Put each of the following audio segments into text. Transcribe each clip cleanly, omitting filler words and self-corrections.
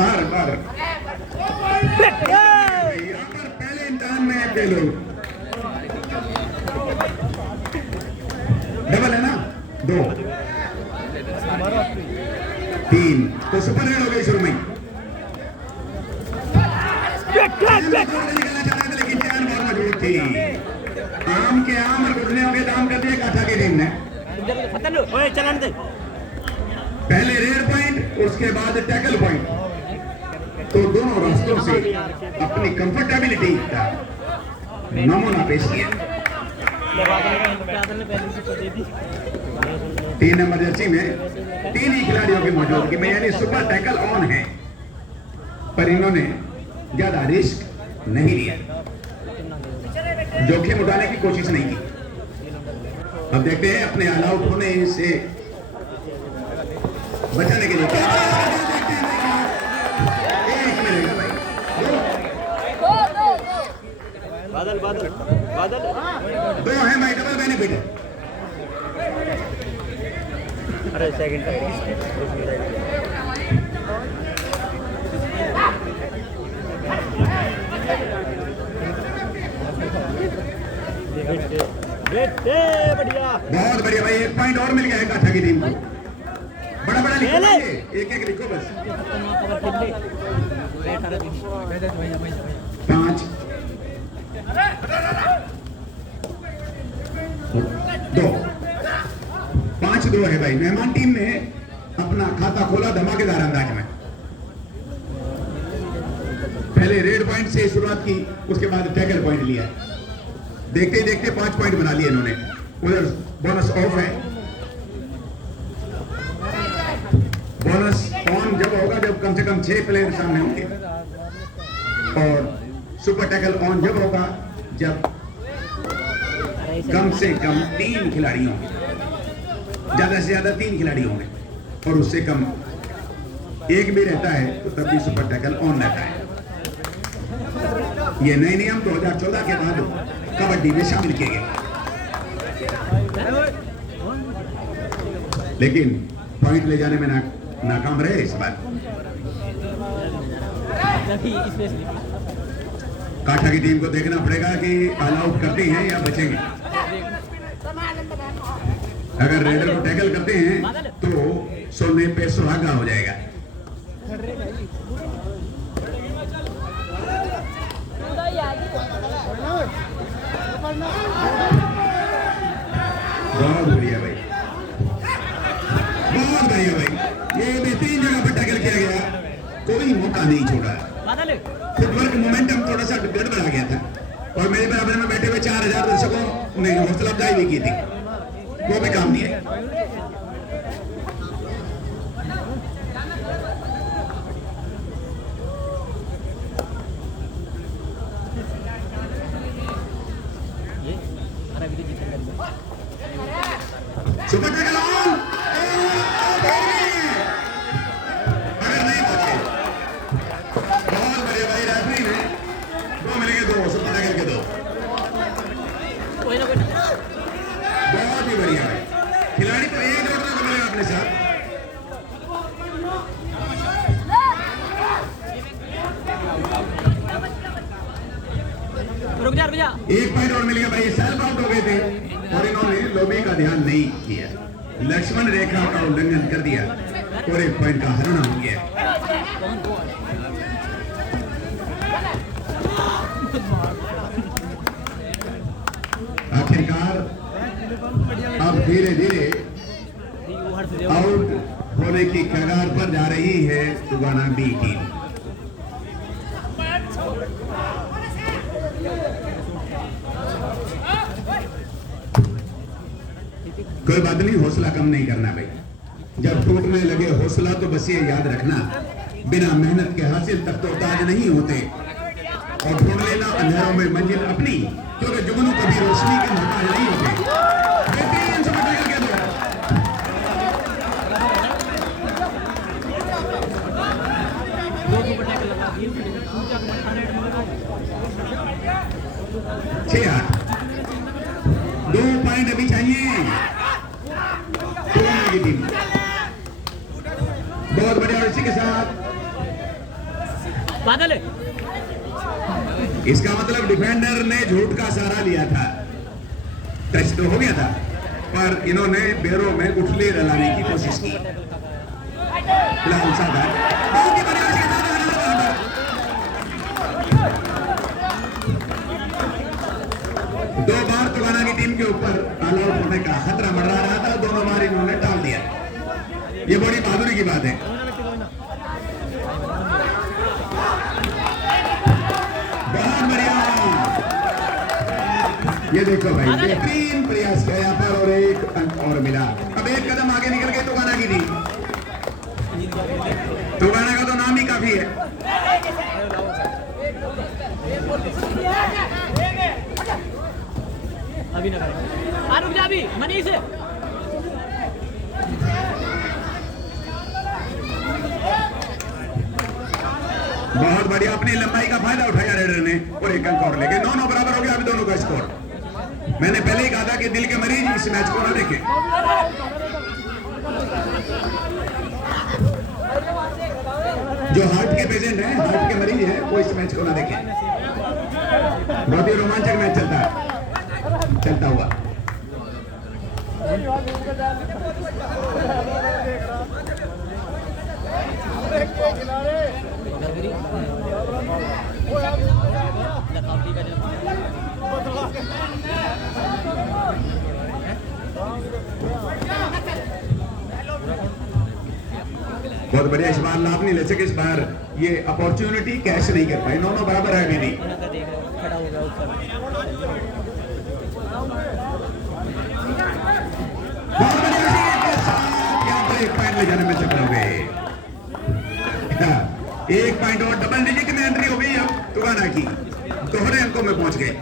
बाहर बाहर यहाँ पर पहले इम्तिहान में फेल हो। डबल है ना, 2 3 तो सुपर रेड हो गई शुरू में। निकलना चाहता था लेकिन 4 बॉल मजबूत थी। आम के आम और घुटने हो गए दाम कर दिए काठा की टीम ने। पहले रेड पॉइंट उसके बाद टैकल पॉइंट, तो दोनों रास्तों से अपनी कंफर्टेबिलिटी का नमूना पेश किया। 3 नंबर जर्सी में 3 ही खिलाड़ियों की मौजूदगी में यानी सुपर टैकल ऑन है, पर इन्होंने ज्यादा रिस्क नहीं लिया, जोखिम उठाने की कोशिश नहीं की। अब देखते हैं अपने ऑल आउट होने से बचाने के लिए क्या एक मिलेगा भाई। बादल बादल बादल 2 है भाई, डबल बेनिफिट है। अरे सेकंड बढ़िया, बहुत बढ़िया भाई, 1 पॉइंट और मिल गया है काठा की टीम को। बड़ा बड़ा लिखो भाई, एक एक लिखो बस। 5 2 5-2 है भाई। मेहमान टीम ने अपना खाता खोला धमाकेदार अंदाज में। पहले रेड पॉइंट से शुरुआत की, उसके बाद टैकल पॉइंट लिया। देखते ही देखते 5 पॉइंट बना लिए इन्होंने। उधर बोनस ऑफ है, बोनस ऑन जब होगा जब कम से कम 6 प्लेयर सामने होंगे, और सुपर टैकल ऑन जब होगा जब कम से कम 3 खिलाड़ी होंगे, ज्यादा से ज्यादा 3 खिलाड़ी होंगे, और उससे कम एक भी रहता है तो तब भी सुपर टैकल ऑन रहता है। ये नए नियम 2014 के बाद कबड्डी में शामिल किए गए, लेकिन पॉइंट ले जाने में नाकाम रहे इस बार। काठा की टीम को देखना पड़ेगा कि ऑल आउट करते हैं या बचेंगे। अगर रेडर को टैकल करते हैं तो सोने पे सुहागा हो जाएगा। बहुत बढ़िया भाई, बहुत बढ़िया भाई। ये बेहतरीन जगह पर टैकल किया गया, कोई मौका नहीं छोड़ा। फुटवर्क मोमेंटम थोड़ा सा गड़बड़ा गया था, और मेरे बराबर में बैठे हुए 4000 दर्शकों ने हौसला अफजाई भी की थी, वो भी काम नहीं है। सुपर टैकल ऑन, अगर नहीं पहुंचे बहुत बढ़िया भाई। रेफरी ने 2 मिलेंगे, 2 सुपर टैकल के 2, बहुत ही बढ़िया भाई। खिलाड़ी को 1 जोड़ने को मिलेगा अपने साथ। रुक जा रुक जा। 1 पॉइंट और मिल गया भाई। सेल्फ आउट हो गए थे और इन्होंने लॉबी का ध्यान नहीं किया, लक्ष्मण रेखा का उल्लंघन कर दिया और 1 पॉइंट का हरण हो गया। आखिरकार अब धीरे धीरे आउट होने की कगार पर जा रही है दुगाना बी टीम। कोई बात नहीं, हौसला कम नहीं करना भाई। जब टूटने लगे हौसला तो बस ये याद रखना, बिना मेहनत के हासिल तक तो ताज नहीं होते, और ढूंढ लेना अंधेरों में मंजिल अपनी, क्योंकि जुगनू कभी रोशनी के मोहताज नहीं होते। बेहतरीन सुपर टैकल के 6-8, 2 पॉइंट अभी चाहिए की टीम। बहुत बढ़िया, और इसी के साथ बादल है। इसका मतलब डिफेंडर ने झूठ का सहारा लिया था, टच तो हो गया था, पर इन्होंने बेरों में गुठली डलाने की कोशिश की। फिलहाल साधा बहुत ही बढ़िया के साथ दो बार तुगाना की टीम के ऊपर ऑल आउट होने का खतरा मंडरा रहा था, दोनों बार इन्होंने टाल दिया। ये बड़ी बहादुरी की बात है। बहुत बढ़िया, ये देखो भाई बेहतरीन प्रयास किया यहाँ पर और एक अंक और मिला। अब एक कदम आगे निकल गई तुगाना की टीम। तुगाना का तो नाम ही काफी है। अभी ना करें, रुक जा अभी मनीष। बहुत बढ़िया, अपनी लंबाई का फायदा उठाया रेडर ने और एक अंक और लेके 9-9 बराबर हो गया अभी दोनों का स्कोर। मैंने पहले ही कहा था कि दिल के मरीज इस मैच को ना देखें। जो हार्ट के पेशेंट हैं, हार्ट के मरीज हैं, वो इस मैच को ना देखें। बहुत ही रोमांचक मैच चलता हुआ। बहुत बढ़िया, इस बार लाभ नहीं ले सके। इस बार ये अपॉर्चुनिटी कैश नहीं कर पाए। 9-9 बराबर है अभी भी। बहुत बढ़िया के साथ यहाँ पर एक पॉइंट ले जाने में सफल हो गए। एक पॉइंट और डबल डिजिट में एंट्री हो गई अब तुगाना की, दोहरे अंकों में पहुंच गए।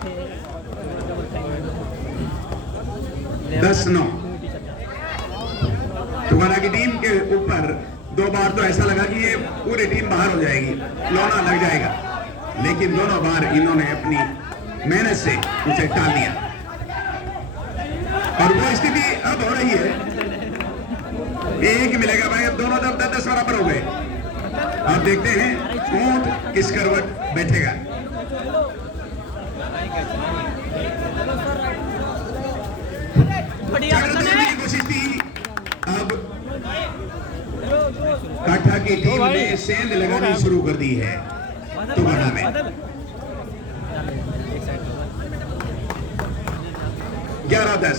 10-9 तुगाना की टीम के ऊपर दो बार तो ऐसा लगा कि ये पूरी टीम बाहर हो जाएगी, लौना लग जाएगा, लेकिन दोनों बार इन्होंने अपनी मेहनत से उसे टाल दिया और वो स्थिति अब हो रही है। एक मिलेगा भाई, अब दोनों तब 10 बराबर हो गए। अब देखते हैं ऊंट किस करवट बैठेगा। की कोशिश थी, अब काठा की टीम ने सेंध लगानी शुरू कर दी है तुगाना में। 11-10।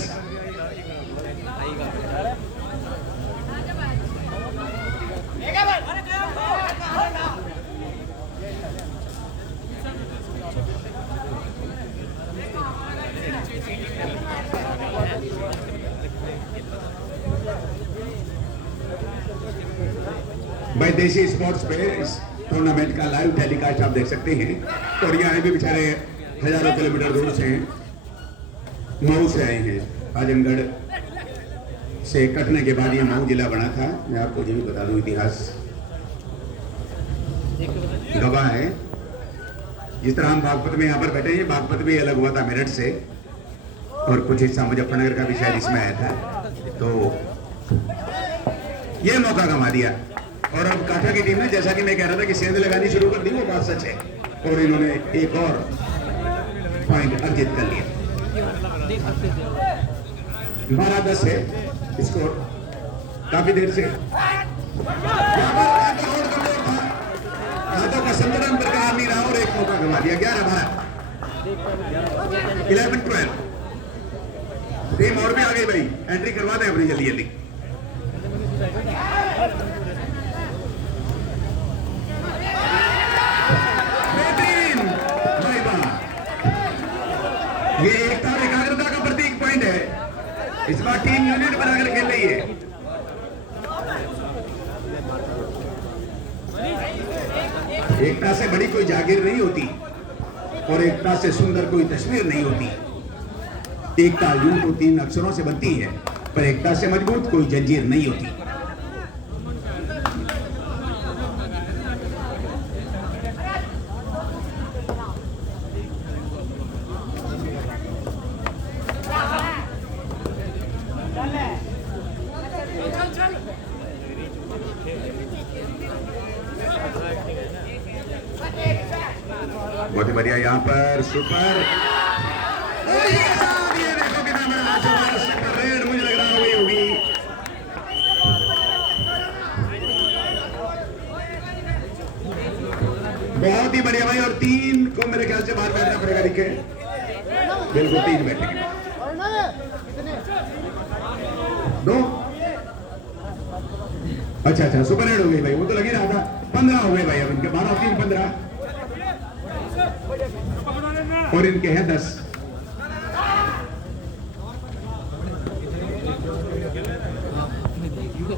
भाई देसी स्पोर्ट्स पे इस टूर्नामेंट का लाइव टेलीकास्ट आप देख सकते हैं। और यहाँ भी बेचारे हजारों किलोमीटर दूर से हैं, मऊ से आए हैं। आजमगढ़ से कटने के बाद ये मऊ जिला बना था। मैं आपको ये भी बता दूं, इतिहास गवाह है। जिस तरह हम बागपत में यहाँ पर बैठे हैं, बागपत भी अलग हुआ था मेरठ से और कुछ हिस्सा मुजफ्फरनगर का भी शायद इसमें आया था, तो ये मौका गंवा दिया। और अब काठा की टीम ने, जैसा कि मैं कह रहा था कि सेंध लगानी शुरू कर दी, वो बात सच है और इन्होंने एक और पॉइंट अर्जित कर लिया। 12-10 है स्कोर। काफी देर से हाथों का संतुलन बरकरार नहीं रहा और एक मौका गंवा दिया। 11-12, 11-12। टीम और भी आ गई भाई, एंट्री करवा दें अपनी जल्दी जल्दी। ये एकता और एकाग्रता का प्रतीक पॉइंट है। इस बार टीम यूनिट बनाकर खेल रही है। एकता से बड़ी कोई जागीर नहीं होती और एकता से सुंदर कोई तस्वीर नहीं होती। एकता यूं तो 3 अक्षरों से बनती है, पर एकता से मजबूत कोई जंजीर नहीं होती। बहुत ही बढ़िया यहाँ पर सुपर। और ये देखो कितना बड़ा सुपर रेड, मुझे लग रहा होगी। बहुत ही बढ़िया भाई। और 3 को मेरे ख्याल से बाहर बैठना पड़ेगा। दिखे बिल्कुल 3 बैठेंगे। 2 अच्छा सुपर रेड हो गई भाई, वो तो लग ही रहा था। 15 हो गए भाई अब इनके। 12 3 15 और इनके हैं 10।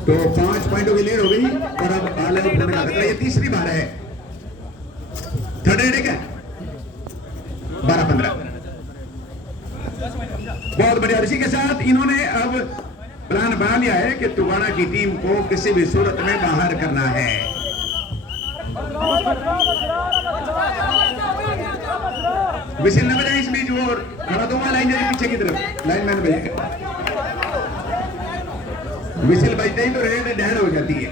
तो 5 पॉइंटों की लीड हो गई और अब ऑल आउट होने का खतरा। ये तीसरी बार है। थर्ड रेड है 12-15। बहुत बढ़िया। इसी के साथ इन्होंने अब प्लान बना लिया है कि तुगाना की टीम को किसी भी सूरत में बाहर करना है। विसिल न बजाए इस बीच। वो खड़ा दूंगा लाइन पीछे की तरफ। लाइनमैन बजेगा। विसिल बजते ही तो रेड डेड हो जाती है।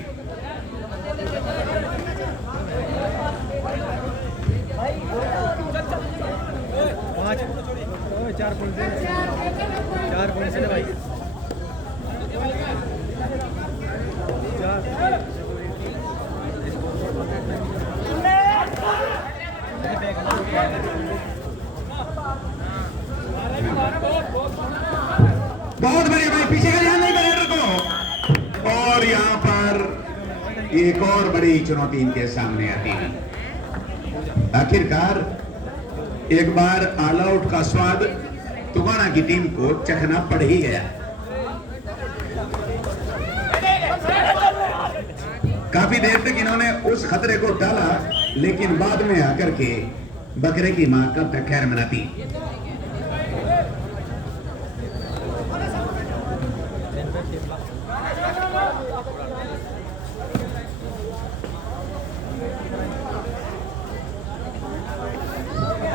चार पॉइंट से भाई। बहुत बढ़िया भाई। पीछे का ध्यान नहीं रेडर को। और यहाँ पर एक और बड़ी चुनौती इनके सामने आती है। आखिरकार एक बार ऑल आउट का स्वाद तुगाना की टीम को चखना पड़ ही गया। काफी देर तक इन्होंने उस खतरे को टाला, लेकिन बाद में आकर के बकरे की मां कब तक खैर मनाती।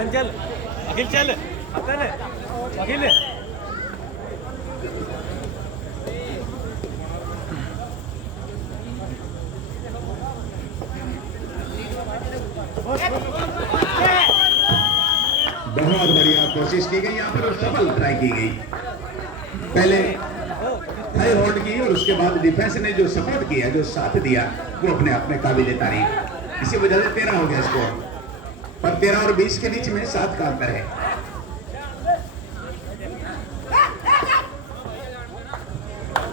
चल अखिल, चल अखिल। बहुत बढ़िया कोशिश की गई यहाँ पर और सफल ट्राई की गई। पहले हाई होल्ड की और उसके बाद डिफेंस ने जो सपोर्ट किया, जो साथ दिया, वो अपने आप में काबिल तारीफ। इसी वजह से 13 हो गया स्कोर। पर 13 और 20 के बीच में 7 का अंतर है।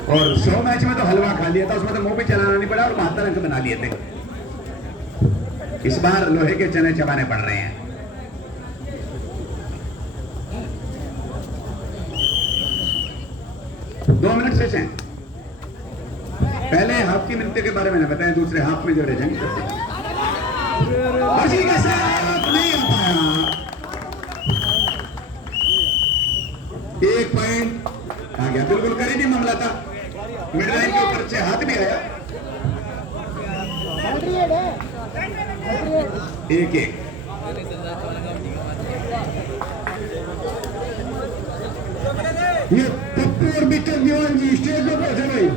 और 100 मैच में तो हलवा खा लिया था, उसमें तो मुंह पे चलाना नहीं पड़ा और 72 अंक बना लिए थे। इस बार लोहे के चने चबाने पड़ रहे हैं। दो मिनट से हैं। पहले हाफ की मिनट के बारे में बताया, दूसरे हाफ में जो रेजन के साथ नहीं आ पाया। 1 पॉइंट आ गया। बिल्कुल करीबी मामला था। मिड लाइन के ऊपर से हाथ भी आया। 1-1। ये पप्पू और मिस्टर दीवान जी स्टेज पर पहुंचे भाई।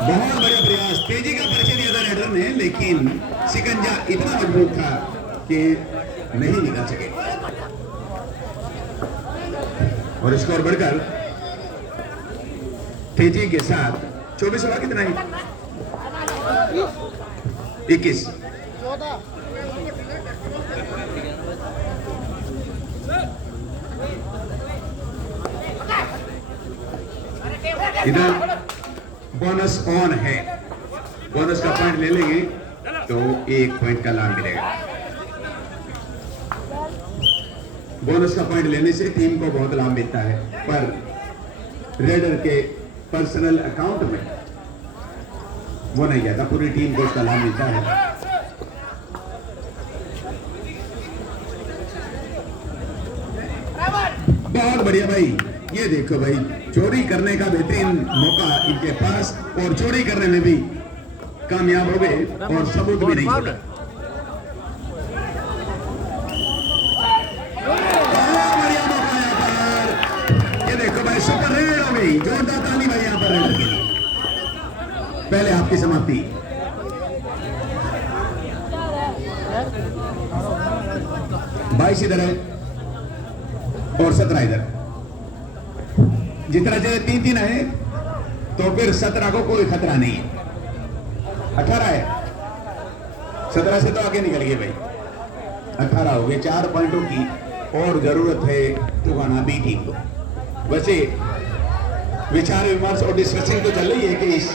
बहुत बढ़िया प्रयास। तेजी का परिचय दिया था रेडर ने, लेकिन शिकंजा इतना मजबूत था कि नहीं निकल सके और स्कोर बढ़कर तेजी के साथ 24 हुआ। कितना ही 21। इधर बोनस ऑन है। बोनस का पॉइंट ले लेंगे तो 1 पॉइंट का लाभ मिलेगा। बोनस का पॉइंट लेने से टीम को बहुत लाभ मिलता है, पर रेडर के पर्सनल अकाउंट में वो नहीं जाता, पूरी टीम को उसका लाभ मिलता है। बहुत बढ़िया भाई। ये देखो भाई, चोरी करने का बेहतरीन मौका इनके पास और चोरी करने में भी कामयाब हो गए और सबूत भी नहीं छोड़ा। बढ़िया मौका भाई, जोरदार ताली भाई यहाँ पर रेडर के लिए। पहले आपकी समाप्ति। 22 इधर है और 17 इधर। जितना जगह 3-3 है तो फिर 17 को कोई खतरा नहीं है। 18 है, 17 से तो आगे निकल गए भाई। 18 हो गए। 4 पॉइंटों की और जरूरत है टुगाना बी टीम को। वैसे विचार विमर्श और डिस्कशन तो चल रही है कि इस